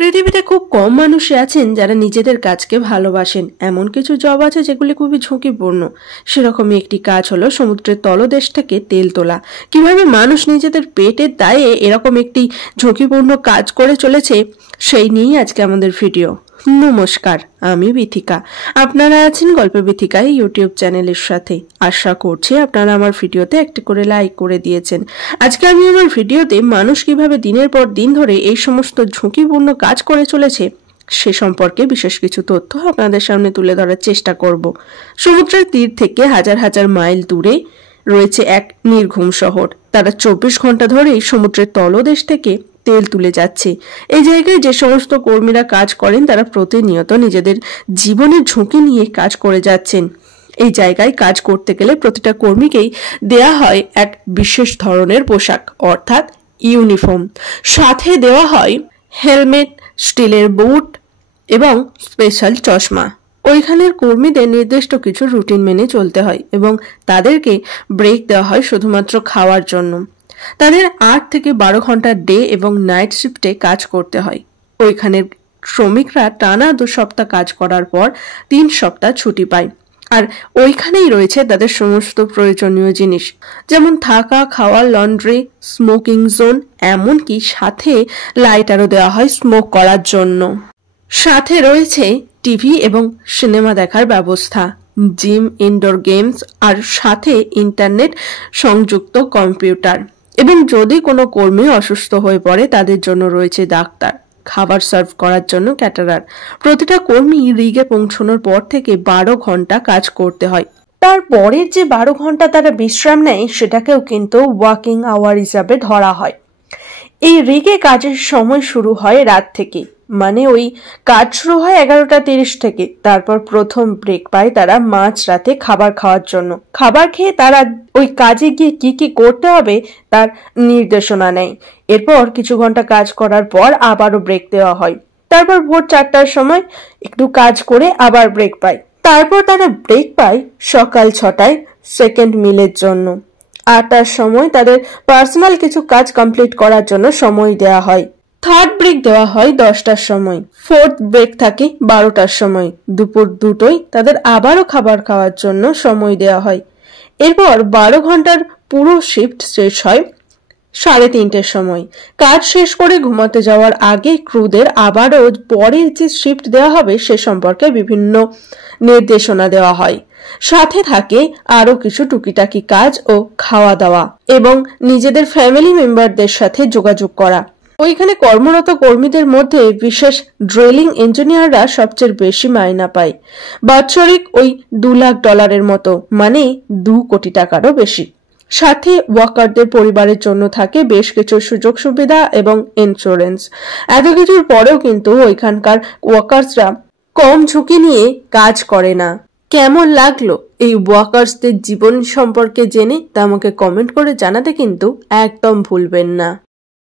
পৃথিবীতে খুব কম মানুষই আছেন যারা নিজেদের কাজকে ভালোবাসেন। এমন কিছু জব আছে যেগুলি খুবই ঝুঁকিপূর্ণ। সেরকমই একটি কাজ হলো সমুদ্রের তলদেশ থেকে তেল তোলা। কিভাবে মানুষ নিজেদের পেটের দায়ে এরকম একটি ঝুঁকিপূর্ণ কাজ করে চলেছে সেই নিয়েই আজকে আমাদের ভিডিও। নমস্কার, আমি বিথিকা। আপনারা আছেন গল্প বিথিকা ইউটিউব চ্যানেলের সাথে। আশা করছি আপনারা আমার ভিডিওতে একটি করে লাইক করে দিয়েছেন। আজকে আমি আমার ভিডিওতে মানুষ কিভাবে দিনের পর দিন ধরে এই সমস্ত ঝুঁকিপূর্ণ কাজ করে চলেছে সে সম্পর্কে বিশেষ কিছু তথ্য আপনাদের সামনে তুলে ধরার চেষ্টা করব। সমুদ্রের তীর থেকে হাজার হাজার মাইল দূরে রয়েছে এক নির্ঘুম শহর। তারা 24 ঘন্টা ধরে সমুদ্রের তলদেশ থেকে তেল তুলে যাচ্ছে। এই জায়গায় যে সমস্ত কর্মীরা কাজ করেন তারা প্রতিনিয়ত নিজেদের জীবনের ঝুঁকি নিয়ে কাজ করে যাচ্ছেন। এই জায়গায় কাজ করতে গেলে প্রতিটা কর্মীকেই দেয়া হয় এক বিশেষ ধরনের পোশাক, অর্থাৎ ইউনিফর্ম। সাথে দেওয়া হয় হেলমেট, স্টিলের বুট এবং স্পেশাল চশমা। ওইখানের কর্মীদের নির্দিষ্ট কিছু রুটিন মেনে চলতে হয় এবং তাদেরকে ব্রেক দেওয়া হয় শুধুমাত্র খাওয়ার জন্য। তাদের 8 থেকে 12 ঘন্টা ডে এবং নাইট শিফটে কাজ করতে হয়। ওইখানের শ্রমিকরা টানা 2 সপ্তাহ কাজ করার পর 3 সপ্তাহ ছুটি পায়। আর ওইখানেই রয়েছে তাদের সমস্ত প্রয়োজনীয় জিনিস, যেমন থাকা, খাওয়া, লন্ড্রি, স্মোকিং জোন, এমনকি সাথে লাইটারও দেওয়া হয় স্মোক করার জন্য। সাথে রয়েছে টিভি এবং সিনেমা দেখার ব্যবস্থা, জিম, ইনডোর গেমস আর সাথে ইন্টারনেট সংযুক্ত কম্পিউটার। এবং যদি কোনো কর্মী অসুস্থ হয়ে পড়ে তাদের জন্য রয়েছে ডাক্তার, খাবার সার্ভ করার জন্য ক্যাটারার। প্রতিটা কর্মী রিগে পৌঁছানোর পর থেকে 12 ঘন্টা কাজ করতে হয়। তারপরের যে 12 ঘন্টা তারা বিশ্রাম নেয় সেটাকেও কিন্তু ওয়ার্কিং আওয়ার হিসাবে ধরা হয়। এই রিগে কাজের সময় শুরু হয় রাত থেকে, মানে ওই কাজ শুরু হয় 11:30 থেকে। তারপর প্রথম ব্রেক পায় তারা মাঝরাতে খাবার খাওয়ার জন্য। খাবার খেয়ে তারা ওই কাজে গিয়ে কি কি করতে হবে তার নির্দেশনা নেয়। এরপর কিছু ঘন্টা কাজ করার পর আবারও ব্রেক দেওয়া হয়। তারপর ভোর 4টার সময় একটু কাজ করে আবার ব্রেক পায়। তারপর তারা ব্রেক পায় সকাল 6টায় সেকেন্ড মিলের জন্য। 8টার সময় তাদের পার্সোনাল কিছু কাজ কমপ্লিট করার জন্য সময় দেওয়া হয়। থার্ড ব্রেক দেওয়া হয় 10টার সময়। ফোর্থ ব্রেক থাকে 12টার সময়। দুপুর 2টোয় তাদের আবারও খাবার খাওয়ার জন্য সময় দেওয়া হয়। এরপর 12 ঘন্টার পুরো শিফট শেষ হয় 3:30টার সময়। কাজ শেষ করে ঘুমাতে যাওয়ার আগে ক্রুদের আবারও পরের যে শিফট দেওয়া হবে সে সম্পর্কে বিভিন্ন নির্দেশনা দেওয়া হয়। সাথে থাকে আরো কিছু টুকিটাকি কাজ ও খাওয়া দাওয়া এবং নিজেদের ফ্যামিলি মেম্বারদের সাথে যোগাযোগ করা। ওইখানে কর্মরত কর্মীদের মধ্যে বিশেষ ড্রিলিং ইঞ্জিনিয়াররা সবচেয়ে বেশি মাইনা পায়। বাৎসরিক ওই $2 লাখ মতো, মানে 2 কোটি টাকারও বেশি। সাথে ওয়ার্কারদের পরিবারের জন্য থাকে বেশ কিছু সুযোগ সুবিধা এবং ইন্স্যুরেন্স। এত কিছুর পরেও কিন্তু ওইখানকার ওয়ার্কার্সরা কম ঝুঁকি নিয়ে কাজ করে না। কেমন লাগলো এই ওয়ার্কার্সদের জীবন সম্পর্কে জেনে তা আমাকে কমেন্ট করে জানাতে কিন্তু একদম ভুলবেন না।